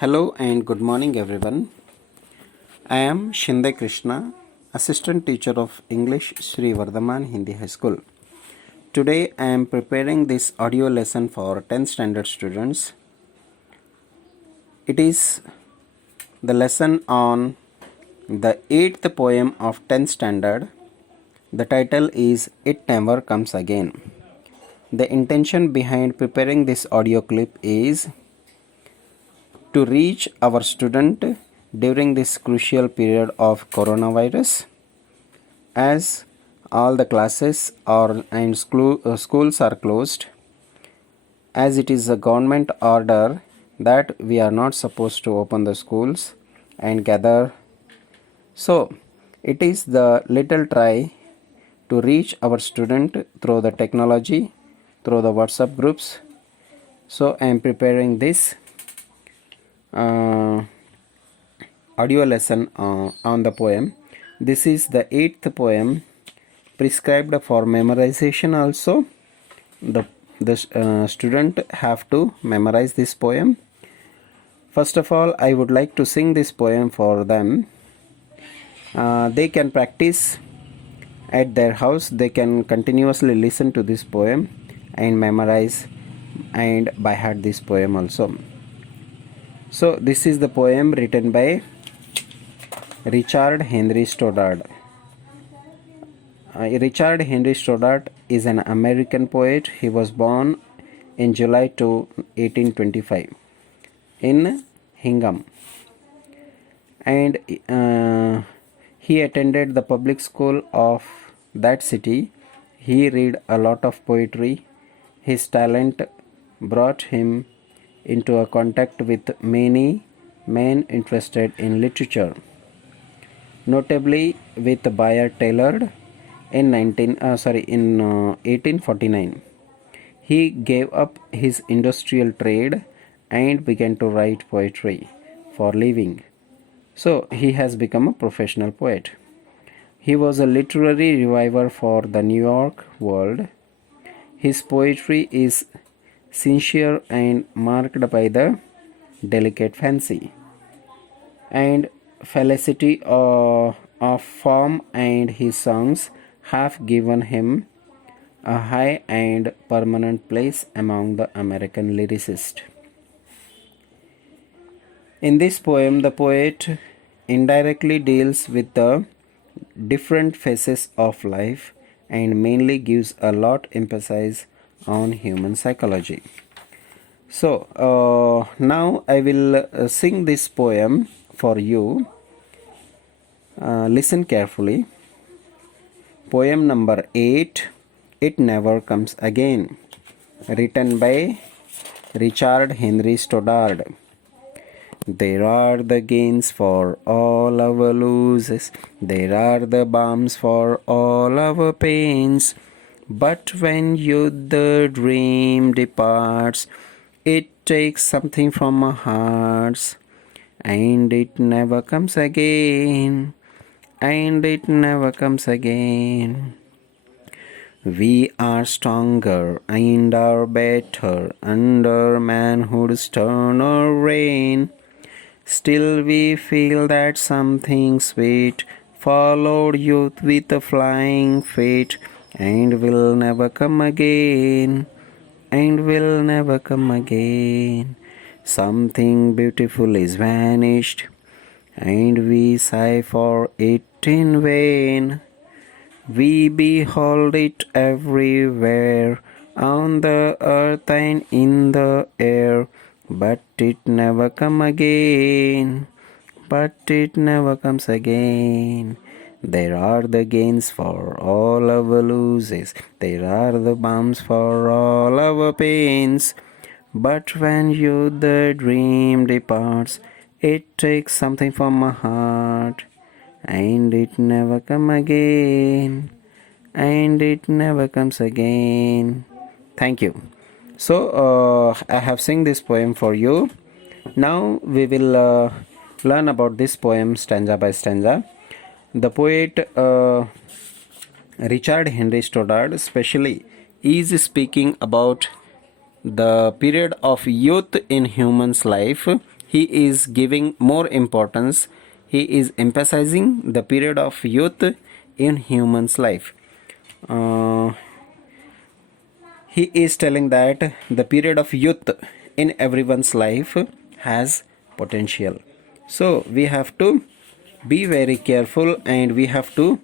Hello and good morning, everyone. I am Shinde Krishna, Assistant Teacher of English, Sri Vardhaman Hindi High School. Today I am preparing this audio lesson for 10th standard students. It is the lesson on the 8th poem of 10th standard. The title is It Never Comes Again. The intention behind preparing this audio clip is to reach our student during this crucial period of coronavirus, as all the classes and schools are closed, as it is a government order that we are not supposed to open the schools and gather. So it is the little try to reach our student through the technology, through the WhatsApp groups. So I am preparing this audio lesson on the poem. This is the 8th poem, prescribed for memorization also. The student have to memorize this poem. First of all, I would like to sing this poem for them. They can practice at their house. They can continuously listen to this poem and memorize and by heart this poem also. So this is the poem written by Richard Henry Stoddard. Richard Henry Stoddard is an American poet. He was born in July 1825 in Hingham, and he attended the public school of that city. He read a lot of poetry. His talent brought him into a contact with many men interested in literature, notably with Bayard Taylor in 1849. He gave up his industrial trade and began to write poetry for living. So he has become a professional poet. He was a literary reviver for the New York world. His poetry is sincere and marked by the delicate fancy and felicity of form, and his songs have given him a high and permanent place among the American lyricists. In this poem, the poet indirectly deals with the different phases of life and mainly gives a lot emphasis on human psychology. So now I will sing this poem for you. Listen carefully. Poem number 8, It Never Comes Again, written by Richard Henry Stoddard. There are the gains for all our losses, there are the balms for all our pains. But when youth the dream departs, it takes something from our hearts, and it never comes again, and it never comes again. We are stronger and are better under manhood's sterner reign. Still we feel that something sweet followed youth with a flying feet, and will never come again, and will never come again. Something beautiful is vanished, and we sigh for it in vain. We behold it everywhere, on the earth and in the air, but it never come again, but it never comes again. There are the gains for all our losses, there are the balms for all our pains. But when youth the dream departs, it takes something from my heart, and it never come again, and it never comes again. Thank you. So I have sing this poem for you. Now we will learn about this poem stanza by stanza. The poet Richard Henry Stoddard especially is speaking about the period of youth in human's life he is giving more importance. He is emphasizing the period of youth in human's life. He is telling that the period of youth in everyone's life has potential. So we have to be very careful, and we have to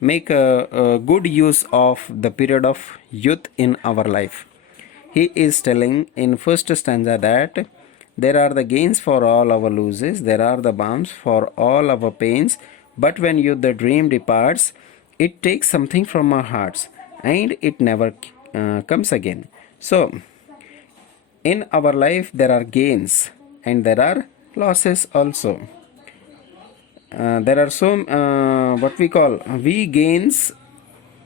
make a good use of the period of youth in our life. He is telling in first stanza that there are the gains for all our losses, there are the balms for all our pains, but when youth the dream departs, it takes something from our hearts, and it never comes again. So in our life there are gains and there are losses also. There are so what we call, we gains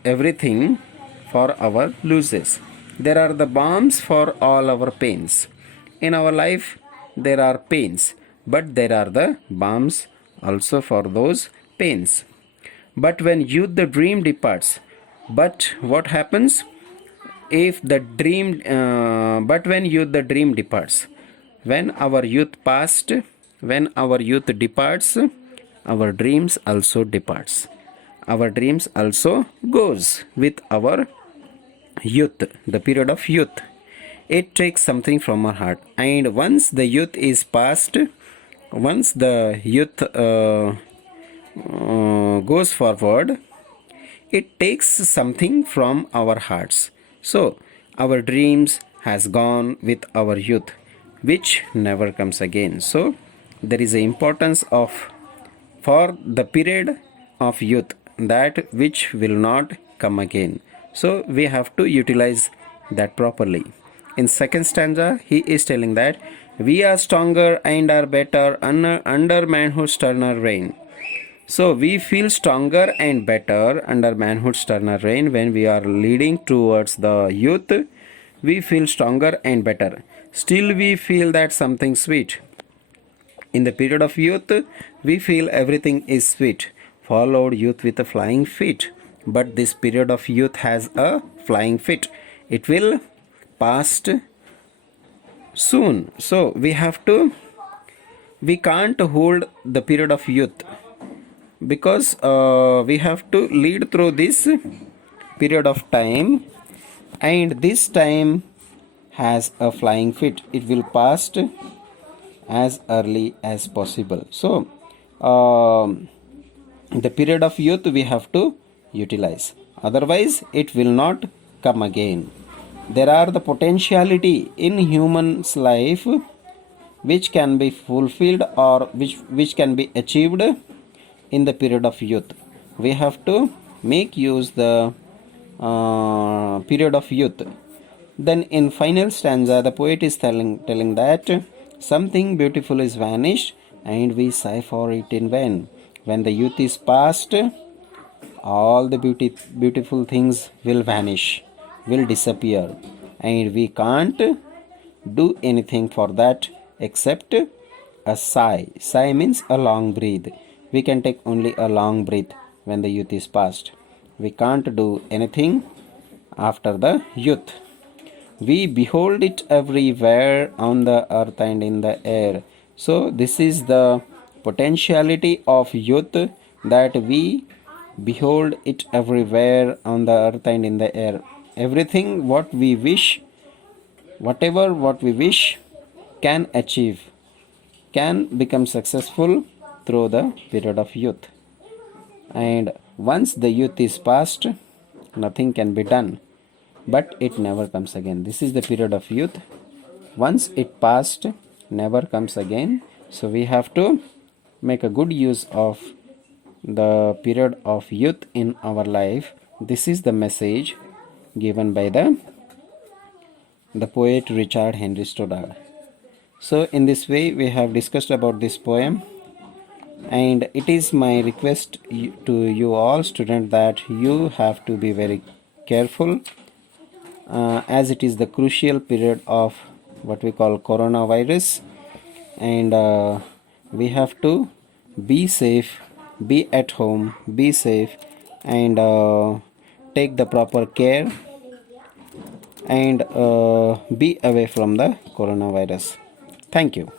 everything for our losses. There are the balms for all our pains. In our life there are pains, but there are the balms also for those pains. But when youth the dream departs, but what happens if the dream but when youth the dream departs, when our youth passed, when our youth departs, our dreams also departs, our dreams also goes with our youth, the period of youth. It takes something from our heart, and once the youth is past, once the youth goes forward, it takes something from our hearts. So our dreams has gone with our youth, which never comes again. So there is a importance of for the period of youth, that which will not come again. So we have to utilize that properly. In second stanza, he is telling that we are stronger and are better under manhood's sternal reign. So we feel stronger and better under manhood's sternal reign when we are leading towards the youth. We feel stronger and better. Still we feel that something sweet. In the period of youth, we feel everything is sweet. Followed youth with a flying feet. But this period of youth has a flying feet. It will pass soon. So we can't hold the period of youth, because we have to lead through this period of time, and this time has a flying feet. It will pass as early as possible. So the period of youth we have to utilize, otherwise it will not come again. There are the potentiality in human's life which can be fulfilled, or which can be achieved in the period of youth. We have to make use the period of youth. Then in final stanza, the poet is telling that something beautiful is vanished, and we sigh for it in vain. When the youth is past, all the beautiful things will vanish, will disappear, and we can't do anything for that except a sigh. Sigh means a long breath. We can take only a long breath when the youth is past. We can't do anything after the youth. We behold it everywhere on the earth and in the air. So this is the potentiality of youth, that we behold it everywhere on the earth and in the air. Everything what we wish, whatever what we wish, can achieve, can become successful through the period of youth. And once the youth is past, nothing can be done, but it never comes again. This is the period of youth. Once it passed, never comes again. So we have to make a good use of the period of youth in our life. This is the message given by the poet Richard Henry Stoddard. So in this way we have discussed about this poem, and it is my request to you all students that you have to be very careful, as it is the crucial period of what we call coronavirus, and we have to be safe, be at home, be safe, and take the proper care, and be away from the coronavirus. Thank you.